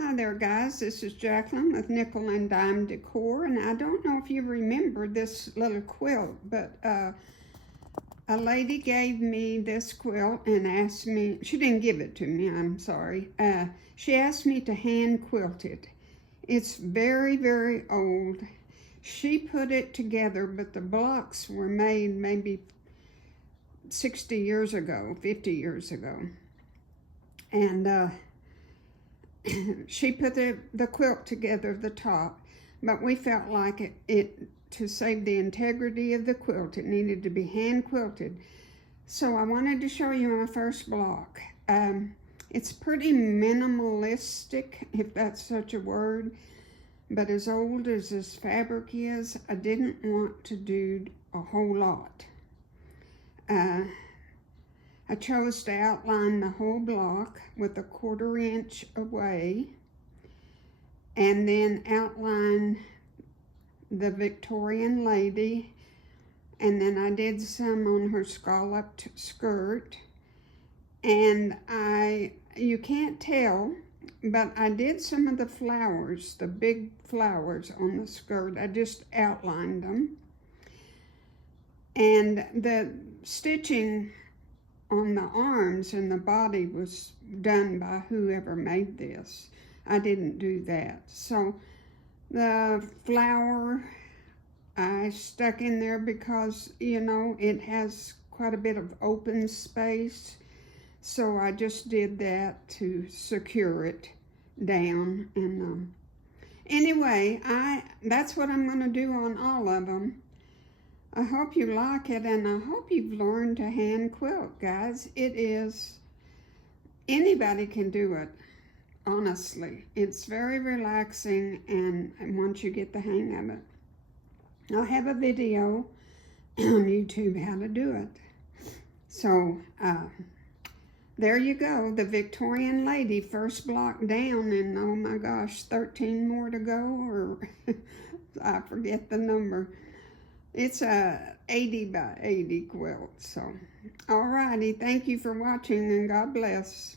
Hi there guys, this is Jacklyn with Nickel and Dime Decor, and I don't know if you remember this little quilt, but a lady gave me this quilt and asked me, she didn't give it to me, I'm sorry, she asked me to hand quilt it. It's very, very old. She put it together, but the blocks were made maybe 60 years ago, 50 years ago, and she put the quilt together, the top, but we felt like it to save the integrity of the quilt, it needed to be hand quilted. So I wanted to show you my first block. It's pretty minimalistic, if that's such a word, but as old as this fabric is, I didn't want to do a whole lot. I chose to outline the whole block with a 1/4 inch away, and then outline the Victorian lady, and then I did some on her scalloped skirt, and you can't tell, but I did some of the flowers, the big flowers on the skirt. I just outlined them, and the stitching on the arms and the body was done by whoever made this. I didn't do that. So the flower I stuck in there because, you know, it has quite a bit of open space. So I just did that to secure it down. And anyway, that's what I'm going to do on all of them. I hope you like it, and I hope you've learned to hand quilt, guys. Anybody can do it, honestly. It's very relaxing, and once you get the hang of it. I'll have a video on YouTube how to do it. So, there you go, the Victorian lady, first block down, and oh my gosh, 13 more to go, or I forget the number. It's a 80 by 80 quilt. So, alrighty, thank you for watching, and God bless.